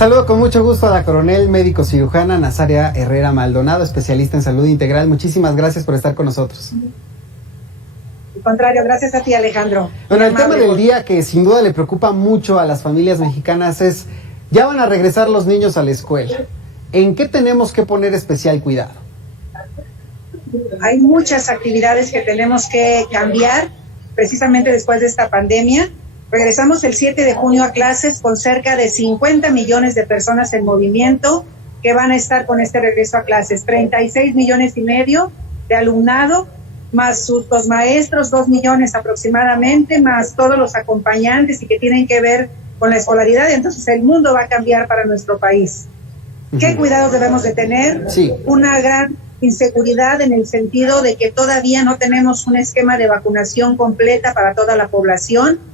Saludo con mucho gusto a la coronel médico cirujana Nazaria Herrera Maldonado, especialista en salud integral. Muchísimas gracias por estar con nosotros. Al contrario, gracias a ti, Alejandro. Bueno, el tema del día que sin duda le preocupa mucho a las familias mexicanas es, ya van a regresar los niños a la escuela. ¿En qué tenemos que poner especial cuidado? Hay muchas actividades que tenemos que cambiar precisamente después de esta pandemia. Regresamos el 7 de junio a clases con cerca de 50 millones de personas en movimiento que van a estar con este regreso a clases. 36 millones y medio de alumnado, más los maestros, 2 millones aproximadamente, más todos los acompañantes y que tienen que ver con la escolaridad. Entonces el mundo va a cambiar para nuestro país. ¿Qué cuidados debemos de tener? Sí. Una gran inseguridad en el sentido de que todavía no tenemos un esquema de vacunación completa para toda la población,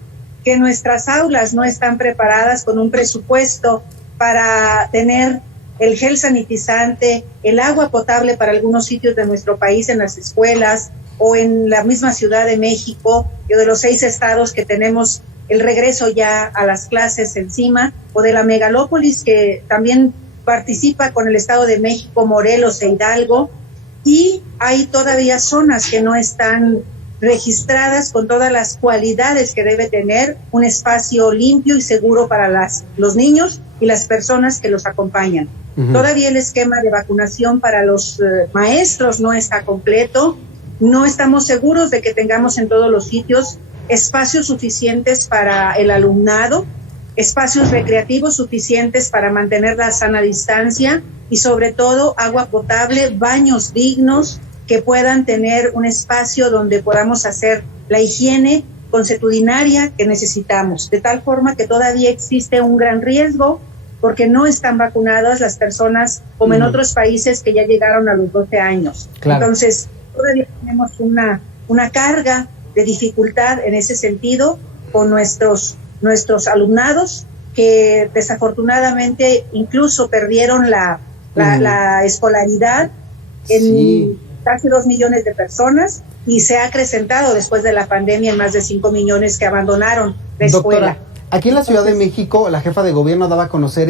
que nuestras aulas no están preparadas con un presupuesto para tener el gel sanitizante, el agua potable para algunos sitios de nuestro país en las escuelas o en la misma Ciudad de México, o de los 6 estados que tenemos el regreso ya a las clases encima, o de la megalópolis que también participa con el Estado de México, Morelos e Hidalgo, y hay todavía zonas que no están registradas con todas las cualidades que debe tener un espacio limpio y seguro para los niños y las personas que los acompañan. Todavía el esquema de vacunación para los maestros no está completo, no estamos seguros de que tengamos en todos los sitios espacios suficientes para el alumnado, espacios recreativos suficientes para mantener la sana distancia y sobre todo agua potable, baños dignos, que puedan tener un espacio donde podamos hacer la higiene consuetudinaria que necesitamos, de tal forma que todavía existe un gran riesgo porque no están vacunadas las personas como en otros países que ya llegaron a los 12 años. Claro. Entonces, todavía tenemos una carga de dificultad en ese sentido con nuestros alumnados que desafortunadamente incluso perdieron la escolaridad en casi 2 millones de personas y se ha acrecentado después de la pandemia en más de 5 millones que abandonaron la escuela. Doctora, aquí en la Ciudad de México, la jefa de gobierno daba a conocer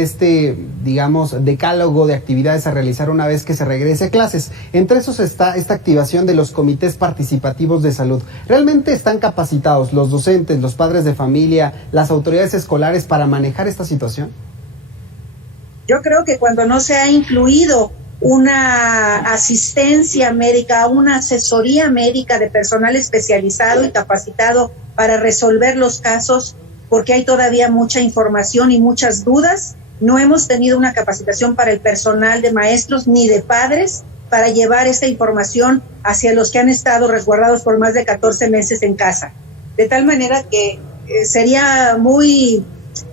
digamos, decálogo de actividades a realizar una vez que se regrese a clases. Entre esos está esta activación de los comités participativos de salud. ¿Realmente están capacitados los docentes, los padres de familia, las autoridades escolares para manejar esta situación? Yo creo que cuando no se ha incluido una asistencia médica, una asesoría médica de personal especializado y capacitado para resolver los casos, porque hay todavía mucha información y muchas dudas. No hemos tenido una capacitación para el personal de maestros ni de padres para llevar esta información hacia los que han estado resguardados por más de 14 meses en casa. De tal manera que sería muy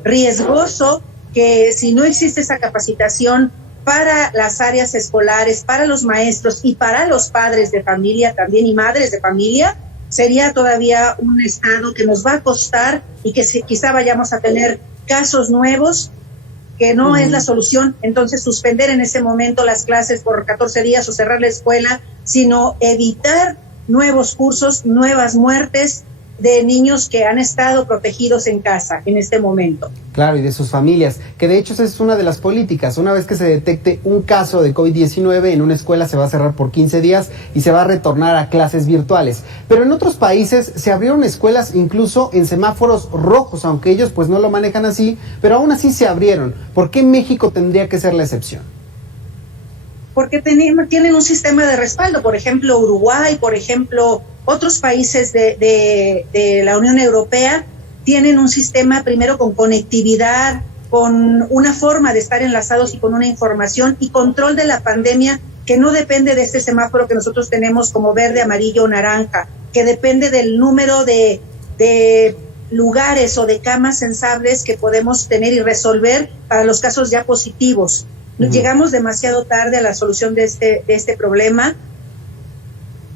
riesgoso que si no existe esa capacitación para las áreas escolares, para los maestros y para los padres de familia también y madres de familia, sería todavía un estado que nos va a costar y que quizá vayamos a tener casos nuevos, que no es la solución. Entonces suspender en ese momento las clases por 14 días o cerrar la escuela, sino evitar nuevos cursos, nuevas muertes de niños que han estado protegidos en casa en este momento. Claro, y de sus familias, que de hecho esa es una de las políticas. Una vez que se detecte un caso de COVID-19 en una escuela se va a cerrar por 15 días y se va a retornar a clases virtuales. Pero en otros países se abrieron escuelas incluso en semáforos rojos, aunque ellos pues no lo manejan así, pero aún así se abrieron. ¿Por qué México tendría que ser la excepción? Porque tienen un sistema de respaldo, por ejemplo Uruguay, por ejemplo otros países de la Unión Europea tienen un sistema primero con conectividad, con una forma de estar enlazados y con una información y control de la pandemia que no depende de este semáforo que nosotros tenemos como verde, amarillo o naranja, que depende del número de lugares o de camas sensibles que podemos tener y resolver para los casos ya positivos. Llegamos demasiado tarde a la solución de este problema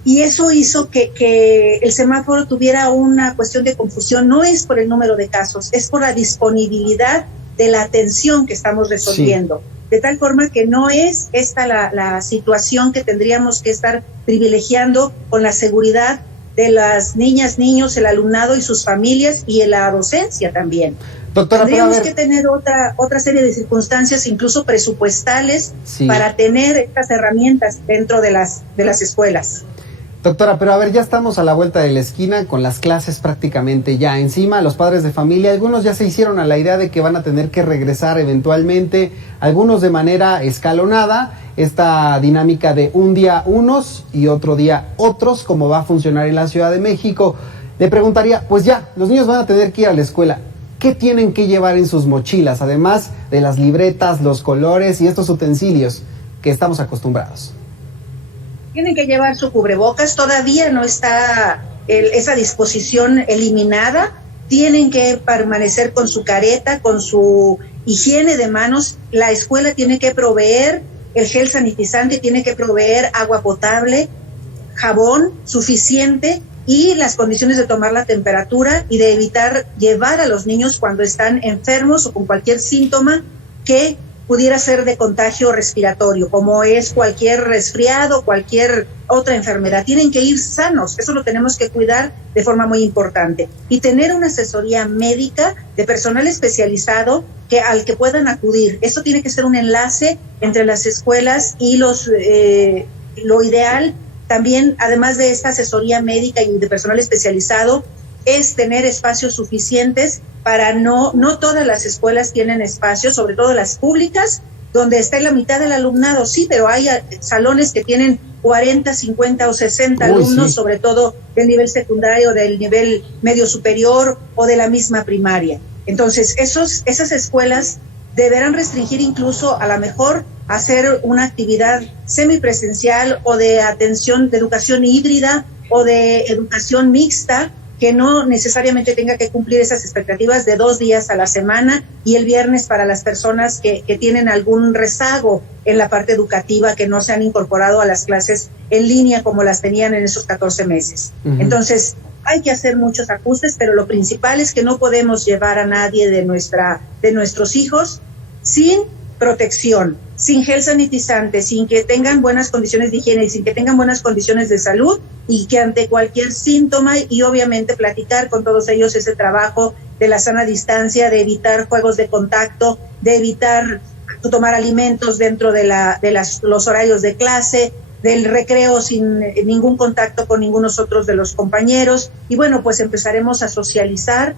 y eso hizo que el semáforo tuviera una cuestión de confusión. No es por el número de casos, es por la disponibilidad de la atención que estamos resolviendo. Sí. De tal forma que no es esta la situación que tendríamos que estar privilegiando con la seguridad de las niñas, niños, el alumnado y sus familias y en la docencia también. Doctora, tendríamos que tener otra serie de circunstancias, incluso presupuestales, sí, para tener estas herramientas dentro de las escuelas. Doctora, pero a ver, ya estamos a la vuelta de la esquina con las clases prácticamente ya encima. Los padres de familia, algunos ya se hicieron a la idea de que van a tener que regresar eventualmente, algunos de manera escalonada, esta dinámica de un día unos y otro día otros, como va a funcionar en la Ciudad de México. Le preguntaría, pues ya, los niños van a tener que ir a la escuela. ¿Qué tienen que llevar en sus mochilas, además de las libretas, los colores y estos utensilios que estamos acostumbrados? Tienen que llevar su cubrebocas, todavía no está esa disposición eliminada. Tienen que permanecer con su careta, con su higiene de manos. La escuela tiene que proveer el gel sanitizante, tiene que proveer agua potable, jabón suficiente y las condiciones de tomar la temperatura y de evitar llevar a los niños cuando están enfermos o con cualquier síntoma que pudiera ser de contagio respiratorio, como es cualquier resfriado, cualquier otra enfermedad. Tienen que ir sanos, eso lo tenemos que cuidar de forma muy importante. Y tener una asesoría médica de personal especializado al que puedan acudir. Eso tiene que ser un enlace entre las escuelas y lo ideal también, además de esta asesoría médica y de personal especializado, es tener espacios suficientes para no todas las escuelas tienen espacios, sobre todo las públicas, donde está la mitad del alumnado, sí, pero hay salones que tienen 40, 50 o 60 alumnos, sí, sobre todo del nivel secundario, del nivel medio superior o de la misma primaria. Entonces, esas escuelas deberán restringir incluso a lo mejor hacer una actividad semipresencial o de atención, de educación híbrida o de educación mixta, que no necesariamente tenga que cumplir esas expectativas de 2 días a la semana y el viernes para las personas que tienen algún rezago en la parte educativa, que no se han incorporado a las clases en línea como las tenían en esos 14 meses. Uh-huh. Entonces, hay que hacer muchos ajustes, pero lo principal es que no podemos llevar a nadie de nuestros hijos sin protección, sin gel sanitizante, sin que tengan buenas condiciones de higiene y sin que tengan buenas condiciones de salud, y que ante cualquier síntoma, y obviamente platicar con todos ellos ese trabajo de la sana distancia, de evitar juegos de contacto, de evitar tomar alimentos dentro de los horarios de clase, del recreo sin ningún contacto con ninguno otros de los compañeros, y bueno, pues empezaremos a socializar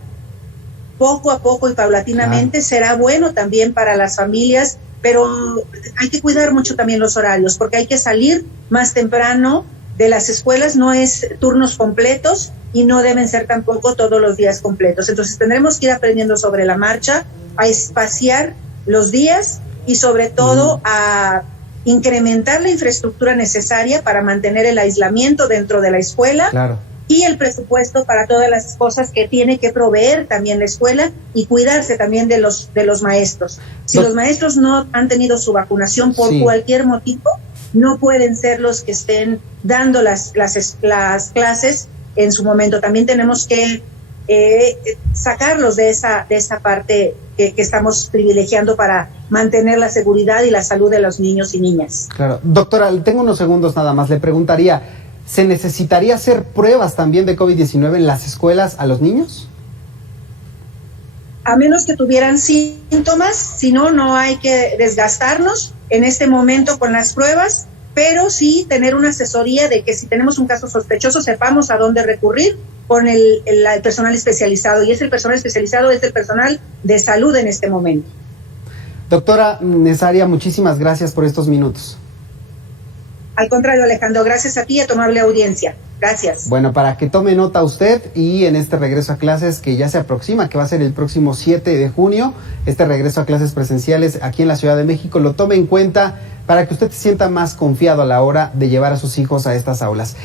poco a poco y paulatinamente. Será bueno también para las familias, pero hay que cuidar mucho también los horarios, porque hay que salir más temprano de las escuelas, no es turnos completos y no deben ser tampoco todos los días completos. Entonces tendremos que ir aprendiendo sobre la marcha, a espaciar los días y sobre todo a incrementar la infraestructura necesaria para mantener el aislamiento dentro de la escuela. Claro. Y el presupuesto para todas las cosas que tiene que proveer también la escuela y cuidarse también de los maestros. Si los maestros no han tenido su vacunación por cualquier motivo, no pueden ser los que estén dando las clases en su momento. También tenemos que sacarlos de esa parte que estamos privilegiando para mantener la seguridad y la salud de los niños y niñas. Claro. Doctora, tengo unos segundos nada más. Le preguntaría, ¿se necesitaría hacer pruebas también de COVID-19 en las escuelas a los niños? A menos que tuvieran síntomas, si no, no hay que desgastarnos en este momento con las pruebas, pero sí tener una asesoría de que si tenemos un caso sospechoso sepamos a dónde recurrir con el personal especializado, y el personal especializado es el personal de salud en este momento. Doctora Nezaria, muchísimas gracias por estos minutos. Al contrario, Alejandro, gracias a ti y a tu amable audiencia. Gracias. Bueno, para que tome nota usted y en este regreso a clases que ya se aproxima, que va a ser el próximo 7 de junio, este regreso a clases presenciales aquí en la Ciudad de México, lo tome en cuenta para que usted se sienta más confiado a la hora de llevar a sus hijos a estas aulas.